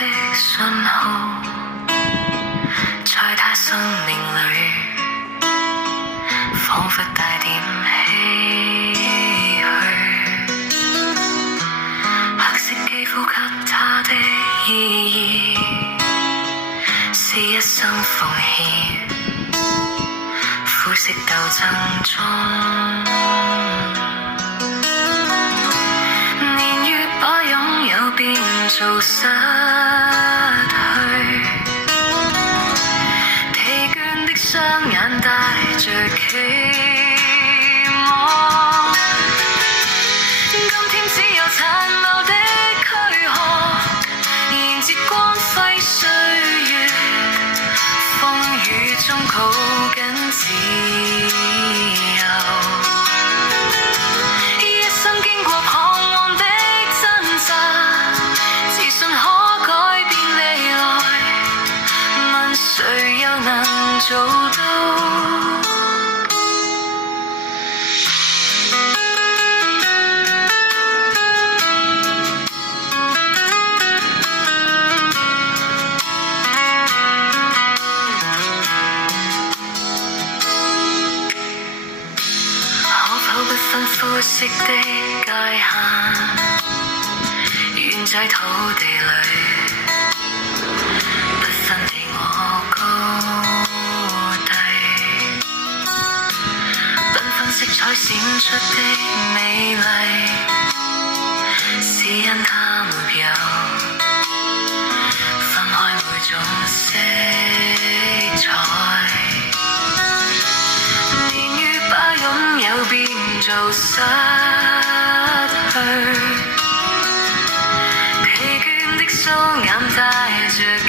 的信號，在他生命裏彷彿帶點唏噓。黑色肌膚給他的意義是一生奉獻，膚色鬥爭中年月把擁有變做失去，疲倦的雙眼帶着期望，今天只有殘留的軀殼，延接光輝歲月，風雨中抱緊自由，一生經過彷徨的掙扎，自信可改變未來，問誰又能做到？膚色的界限，遠在土地裏，不分你我高低。繽紛色彩閃出的美麗，是因它沒有分開每種色彩。年月把擁有變做失去，疲倦的雙眼帶着期